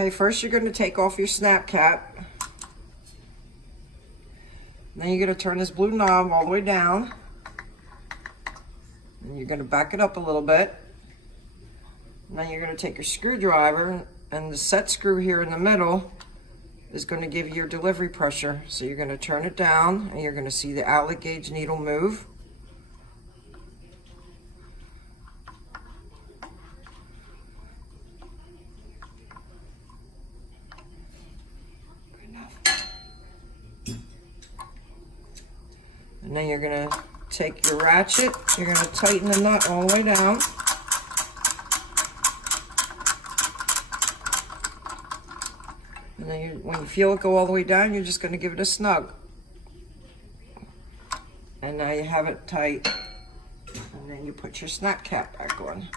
Okay, first you're going to take off your snap cap. Then you're going to turn this blue knob all the way down. And you're going to back it up a little bit. And then you're going to take your screwdriver, and the set screw here in the middle is going to give you your delivery pressure. So you're going to turn it down, and you're going to see the outlet gauge needle move. And then you're going to take your ratchet, you're going to tighten the nut all the way down. And then when you feel it go all the way down, you're just going to give it a snug. And now you have it tight. And then you put your snap cap back on.